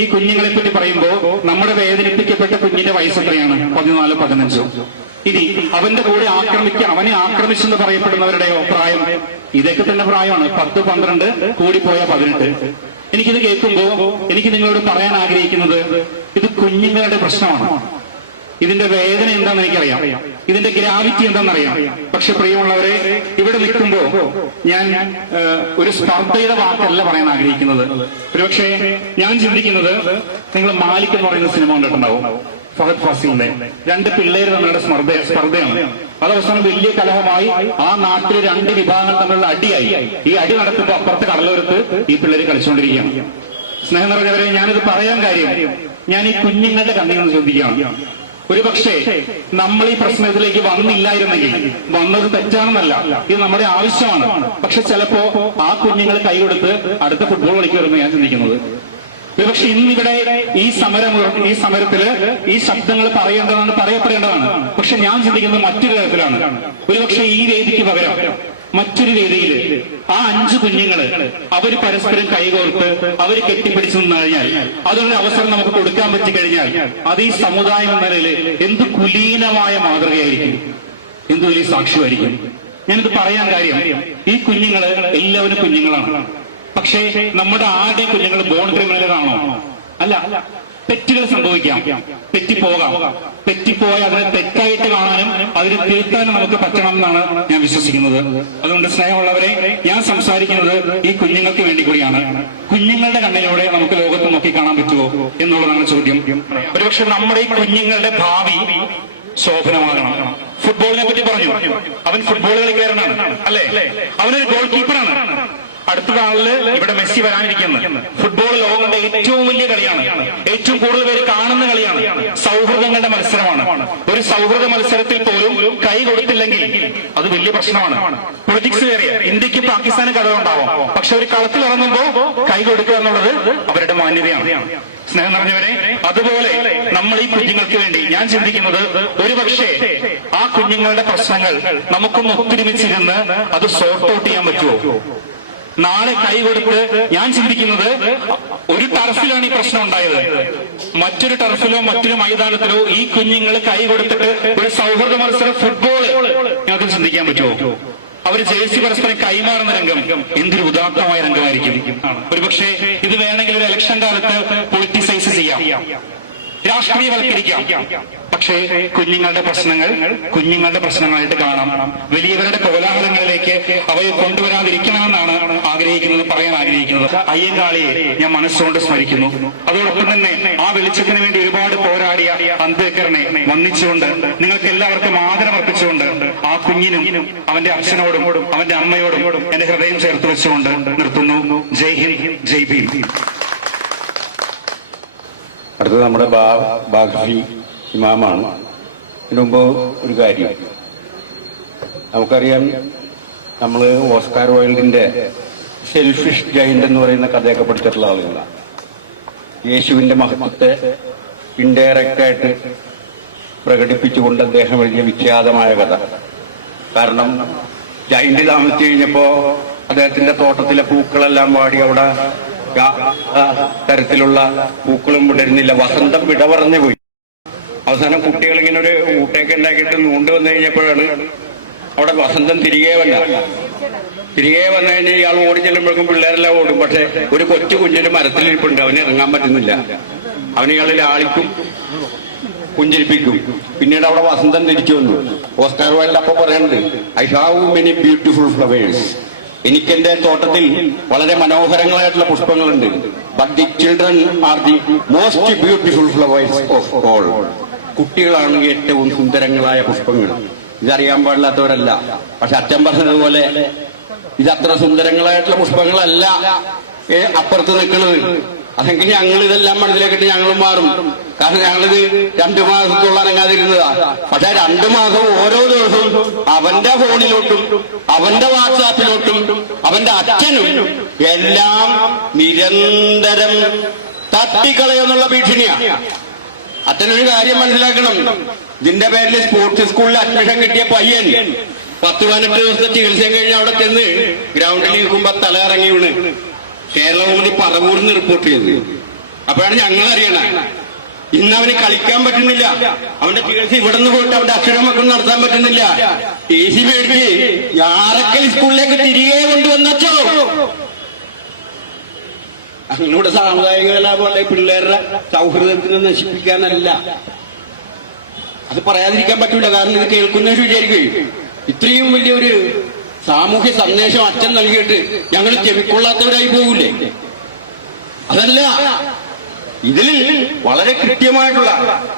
ഈ കുഞ്ഞുങ്ങളെ പറ്റി പറയുമ്പോൾ നമ്മുടെ വേദനിപ്പിക്കപ്പെട്ട കുഞ്ഞിന്റെ വയസ്സ് എത്രയാണ്? 14-15. ഇനി അവന്റെ കൂടെ അവനെ ആക്രമിച്ചെന്ന് പറയപ്പെടുന്നവരുടെയോ പ്രായം ഇതൊക്കെ തന്നെ പ്രായമാണ്. 10-12, കൂടിപ്പോയ 18. എനിക്കിത് കേൾക്കുമ്പോ എനിക്ക് നിങ്ങളോട് പറയാൻ ആഗ്രഹിക്കുന്നത് ഇത് കുഞ്ഞുങ്ങളുടെ പ്രശ്നമാണ്. ഇതിന്റെ വേദന എന്താണെന്ന് എനിക്കറിയാം, ഇതിന്റെ ഗ്രാവിറ്റി എന്താണെന്നറിയാം. പക്ഷെ പ്രിയമുള്ളവരെ, ഇവിടെ നിൽക്കുമ്പോ ഞാൻ ഒരു സ്പർദ്ധയുടെ വാക്കല്ല പറയാൻ ആഗ്രഹിക്കുന്നത്. ഒരുപക്ഷെ ഞാൻ ചിന്തിക്കുന്നത്, നിങ്ങൾ മാലിക് എന്ന് പറയുന്ന സിനിമ കണ്ടിട്ടുണ്ടാവും, ഫഹദ് ഫാസിലിന്റെ. 2 പിള്ളേർ തമ്മിലുള്ള സ്പർദ്ധയാണ്. അത് അവസാനം വലിയ കലഹമായി ആ നാട്ടിലെ 2 വിഭാഗങ്ങൾ തമ്മിലുള്ള അടിയായി. ഈ അടി നടത്തുമ്പോൾ അപ്പുറത്തെ കടലോരത്ത് ഈ പിള്ളേർ കളിച്ചുകൊണ്ടിരിക്കുകയാണ്. സ്നേഹം നിറഞ്ഞവരെ, ഞാനിത് പറയാൻ കാര്യം, ഞാൻ ഈ കുഞ്ഞുങ്ങളുടെ കണ്ണിൽ നിന്ന് ചോദിക്കുകയാണ്. ഒരുപക്ഷെ നമ്മൾ ഈ പ്രശ്നത്തിലേക്ക് വന്നില്ലായിരുന്നെങ്കിൽ, വന്നത് തെറ്റാണെന്നല്ല, ഇത് നമ്മുടെ ആവശ്യമാണ്. പക്ഷെ ചിലപ്പോ ആ കുഞ്ഞുങ്ങൾ കൈകൊടുത്ത് അടുത്ത ഫുട്ബോൾ കളിക്കുമെന്ന് ഞാൻ ചിന്തിക്കുന്നത്. ഒരുപക്ഷെ ഇന്നിവിടെ ഈ സമരത്തില് ഈ ശബ്ദങ്ങൾ പറയപ്പെടേണ്ടതാണ്. പക്ഷെ ഞാൻ ചിന്തിക്കുന്നത് മറ്റൊരു തരത്തിലാണ്. ഒരുപക്ഷെ ഈ വേദിക്ക് പകരം മറ്റൊരു വേദിയിൽ ആ 5 കുഞ്ഞുങ്ങള് അവര് പരസ്പരം കൈകോർത്ത് അവര് കെട്ടിപ്പിടിച്ചു നിന്ന് കഴിഞ്ഞാൽ, അതിനൊരു അവസരം നമുക്ക് കൊടുക്കാൻ പറ്റിക്കഴിഞ്ഞാൽ, അത് ഈ സമുദായം എന്ന നിലയിൽ എന്ത് കുലീനമായ മാതൃകയായിരിക്കും, എന്ത് വലിയ സാക്ഷ്യമായിരിക്കും. ഞാനിത് പറയാൻ കാര്യം, ഈ കുഞ്ഞുങ്ങള് എല്ലാവരും കുഞ്ഞുങ്ങളാണ്. പക്ഷേ നമ്മുടെ ആരുടെ കുഞ്ഞുങ്ങൾ ബോൺ ക്രിമിനലുകളാണോ? അല്ല. തെറ്റുകൾ സംഭവിക്കാം, തെറ്റിപ്പോകാം. തെറ്റിപ്പോയ അതിനെ തെറ്റായിട്ട് കാണാനും അതിന് തിരുത്താനും നമുക്ക് പറ്റണം എന്നാണ് ഞാൻ വിശ്വസിക്കുന്നത്. അതുകൊണ്ട് സ്നേഹമുള്ളവരെ, ഞാൻ സംസാരിക്കുന്നത് ഈ കുഞ്ഞുങ്ങൾക്ക് വേണ്ടി കൂടിയാണ്. കുഞ്ഞുങ്ങളുടെ കണ്ണിലൂടെ നമുക്ക് ലോകത്ത് നോക്കി കാണാൻ പറ്റുമോ എന്നുള്ളതാണ് ചോദ്യം. ഒരുപക്ഷെ നമ്മുടെ ഈ കുഞ്ഞുങ്ങളുടെ ഭാവി ശോഭനമാകണം. ഫുട്ബോളിനെ പറ്റി പറഞ്ഞു, അവൻ ഫുട്ബോൾ കളിക്കാരനാണ്, അല്ലേ? അവനൊരു ഗോൾ കീപ്പറാണ്. അടുത്ത നാളില് ഇവിടെ മെസ്സി വരാനിരിക്കുന്നു. ഫുട്ബോൾ ലോകത്തിന്റെ ഏറ്റവും വലിയ കളിയാണ്, ഏറ്റവും കൂടുതൽ പേര് കാണുന്ന കളിയാണ്. സൗഹൃദങ്ങളുടെ മത്സരമാണ്. ഒരു സൗഹൃദ മത്സരത്തിൽ പോലും കൈ കൊടുത്തില്ലെങ്കിൽ അത് വലിയ പ്രശ്നമാണ്. പൊളിറ്റിക്സ് വേറെ, ഇന്ത്യക്ക് പാകിസ്ഥാനും കഥ ഉണ്ടാവാം. പക്ഷെ ഒരു കളത്തിൽ ഇറങ്ങുമ്പോൾ കൈ കൊടുക്കുക എന്നുള്ളത് അവരുടെ മാന്യതയാണ്. സ്നേഹം നിറഞ്ഞവരെ, അതുപോലെ നമ്മൾ ഈ കുഞ്ഞുങ്ങൾക്ക് വേണ്ടി ഞാൻ ചിന്തിക്കുന്നത്, ഒരുപക്ഷെ ആ കുഞ്ഞുങ്ങളുടെ പ്രശ്നങ്ങൾ നമുക്കൊന്ന് ഒത്തൊരുമിച്ചിരുന്ന് അത് സോർട്ട് ഔട്ട് ചെയ്യാൻ പറ്റുമോ? നാളെ കൈ കൊടുത്ത് ഞാൻ ചിന്തിക്കുന്നത്, ഒരു ടർഫിലാണ് ഈ പ്രശ്നം ഉണ്ടായത്. മറ്റൊരു ടർഫിലോ മറ്റൊരു മൈതാനത്തിലോ ഈ കുഞ്ഞുങ്ങൾ കൈ കൊടുത്തിട്ട് ഒരു സൗഹൃദ മത്സരം ഫുട്ബോള് ഞങ്ങൾക്ക് ചിന്തിക്കാൻ പറ്റുമോ? അവർ ജേഴ്സി പരസ്പരം കൈമാറുന്ന രംഗം എന്തൊരു ഉദാത്തമായ രംഗമായിരിക്കും. ഒരുപക്ഷെ ഇത് വേണമെങ്കിൽ ഒരു ഇലക്ഷൻ കാലത്ത് പൊളിറ്റിസൈസ് ചെയ്യാം, രാഷ്ട്രീയവൽക്കരിക്കാം. പക്ഷേ കുഞ്ഞുങ്ങളുടെ പ്രശ്നങ്ങൾ കുഞ്ഞുങ്ങളുടെ പ്രശ്നങ്ങളായിട്ട് കാണാം. വലിയവരുടെ കോലാഹലങ്ങളിലേക്ക് അവയെ കൊണ്ടുവരാതിരിക്കണമെന്നാണ് പറയാൻ ആഗ്രഹിക്കുന്നത്. അയ്യങ്കാളിയെ ഞാൻ മനസ്സുകൊണ്ട് സ്മരിക്കുന്നു. അതോടൊപ്പം തന്നെ ആ വെളിച്ചത്തിന് വേണ്ടി ഒരുപാട് പോരാടിയ അംബേദ്കറിനെ വന്ദിച്ചുകൊണ്ട്, നിങ്ങൾക്ക് എല്ലാവർക്കും ആദരമർപ്പിച്ചുകൊണ്ട്, ആ കുഞ്ഞിനും അവന്റെ അച്ഛനോടും അവന്റെ അമ്മയോടും എന്റെ ഹൃദയം ചേർത്ത് വെച്ചുകൊണ്ട് നിർത്തുന്നു. ജയ് ഹിന്ദ്, ജയ് ഭീം. അടുത്തത് നമ്മുടെ ബാഗ്ഫി ഇമാമാണ്. ഇതിനു മുമ്പ് ഒരു കാര്യം, നമുക്കറിയാം, നമ്മൾ ഓസ്കാർ വൈൽഡിന്റെ സെൽഫിഷ് ജൈന്റ് എന്ന് പറയുന്ന കഥയൊക്കെ പഠിച്ചിട്ടുള്ള ആളുകളാണ്. യേശുവിന്റെ മഹത്വത്തെ ഇൻഡയറക്റ്റായിട്ട് പ്രകടിപ്പിച്ചുകൊണ്ട് അദ്ദേഹം എഴുതിയ വിഖ്യാതമായ കഥ. കാരണം ജൈന്റ് താമസിച്ചു കഴിഞ്ഞപ്പോ അദ്ദേഹത്തിന്റെ തോട്ടത്തിലെ പൂക്കളെല്ലാം വാടി അവിടെ തരത്തിലുള്ള പൂക്കളും വിടരുന്നില്ല. വസന്തം വിടപറഞ്ഞു പോയി. അവസാനം കുട്ടികൾ ഇങ്ങനെ ഒരു ഊട്ടയൊക്കെ ഉണ്ടാക്കിയിട്ട് നൂണ്ട് വന്നു കഴിഞ്ഞപ്പോഴാണ് അവിടെ വസന്തം തിരികെ വന്നു കഴിഞ്ഞാൽ ഇയാൾ ഓടി ചെല്ലുമ്പോഴേക്കും പിള്ളേരെല്ലാം ഓടും. പക്ഷെ ഒരു കൊച്ചു കുഞ്ഞൊരു മരത്തിലിരിപ്പുണ്ട്, അവന് ഇറങ്ങാൻ പറ്റുന്നില്ല. അവന് ഇയാളിൽ ആളിക്കും പുഞ്ചിരിപ്പിക്കും. പിന്നീട് അവിടെ വസന്തം തിരിച്ചു വന്നു. ഓസ്കാർ വൈൽഡ് അപ്പൊ പറയുന്നുണ്ട്, I have many beautiful flowers. എനിക്കെന്റെ തോട്ടത്തിൽ വളരെ മനോഹരങ്ങളായിട്ടുള്ള പുഷ്പങ്ങളുണ്ട്. But the children are the most beautiful flowers of all. കുട്ടികളാണ് ഏറ്റവും സുന്ദരങ്ങളായ പുഷ്പങ്ങൾ. ഇതറിയാൻ പാടില്ലാത്തവരല്ല. പക്ഷെ അച്ഛൻ പറഞ്ഞതുപോലെ ഇതത്ര സുന്ദരങ്ങളായിട്ടുള്ള പുഷ്പങ്ങളല്ല അപ്പുറത്ത് നിൽക്കുന്നത്. അതെങ്കിൽ ഞങ്ങൾ ഇതെല്ലാം മനസ്സിലാക്കിയിട്ട് ഞങ്ങളും മാറും. കാരണം ഞങ്ങളിത് 2 മാസത്തോളം അനങ്ങാതിരുന്നതാ. പക്ഷെ 2 മാസം ഓരോ ദിവസവും അവന്റെ ഫോണിലോട്ടും അവന്റെ വാട്സാപ്പിലോട്ടും അവന്റെ അച്ഛനും എല്ലാം നിരന്തരം തട്ടിക്കളയെന്നുള്ള ഭീഷണിയാ. അച്ഛനൊരു കാര്യം മനസ്സിലാക്കണം, ഇതിന്റെ പേരിൽ സ്പോർട്സ് സ്കൂളിൽ അഡ്മിഷൻ കിട്ടിയ പയ്യൻ 10-18 ദിവസത്തെ ചികിത്സയും കഴിഞ്ഞ് അവിടെ ചെന്ന് ഗ്രൗണ്ടിൽ നിൽക്കുമ്പോ തലയിറങ്ങി വീണ് കേരള കൗമുദി പറവൂരിന്ന് റിപ്പോർട്ട് ചെയ്തു. അപ്പോഴാണ് ഞങ്ങൾ അറിയണത് ഇന്ന് അവന് കളിക്കാൻ പറ്റുന്നില്ല. അവന്റെ ചികിത്സ ഇവിടെ നിന്ന് പോയിട്ട് അവന്റെ അക്ഷരമൊക്കെ നടത്താൻ പറ്റുന്നില്ല. ടി സി മേടിച്ച് യാറക്കൽ സ്കൂളിലേക്ക് തിരികെ കൊണ്ടുവന്നോ. അങ്ങനൂടെ സാമുദായിക പോലെ പിള്ളേരുടെ സൗഹൃദത്തിനെ നശിപ്പിക്കാനല്ല. അത് പറയാതിരിക്കാൻ പറ്റൂല. കാരണം ഇത് കേൾക്കുന്ന വിചാരിക്കുകയും ഇത്രയും വലിയൊരു സാമൂഹ്യ സന്ദേശം അച്ഛൻ നൽകിയിട്ട് ഞങ്ങൾ ചെവിക്കൊള്ളാത്തവരായി പോകൂലേ? അതല്ല, ഇതിൽ വളരെ കൃത്യമായിട്ടുള്ള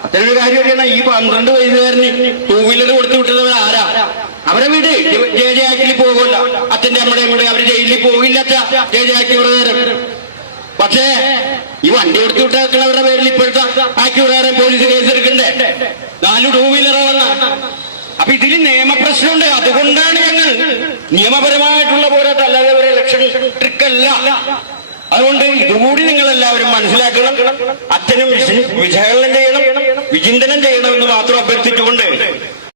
അത്തരൊരു കാര്യം അറിയണം. ഈ 12 വയസ്സുകാരന് 2 വീലർ കൊടുത്തു വിട്ടവർ ആരാ? അവരെ വീട് ജെ ആക്ടിൽ പോകില്ല. അച്ഛന്റെ അമ്മയുടെയും കൂടെ അവർ ജയിലിൽ പോകില്ല. ജെ ആക്ടി പ്രകാരം. പക്ഷേ ഈ വണ്ടി കൊടുത്തു വിട്ടവരുടെ പേരിൽ ഇപ്പോഴത്തെ ആക്ടി പ്രകാരം പോലീസ് കേസെടുക്കണ്ടേ? 4 2 വീലറാണ്. അപ്പൊ ഇതിൽ നിയമപ്രശ്നമുണ്ട്. അതുകൊണ്ടാണ് ഞങ്ങൾ നിയമപരമായിട്ടുള്ള പോരാട്ടം, അല്ലാതെ ഒരു ഇലക്ഷൻ ട്രിക്കല്ല. അതുകൊണ്ട് ഇതുകൂടി നിങ്ങൾ എല്ലാവരും മനസ്സിലാക്കണം. അച്ഛനും വിശകലനം ചെയ്യണം, വിചിന്തനം ചെയ്യണമെന്ന് മാത്രം അഭ്യർത്ഥിച്ചുകൊണ്ട്